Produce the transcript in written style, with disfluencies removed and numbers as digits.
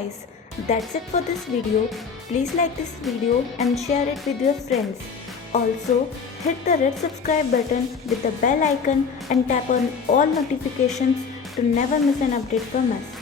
guys, that's it for this video. Please like this video and share it with your friends. Also, hit the red subscribe button with the bell icon and tap on all notifications to never miss an update from us.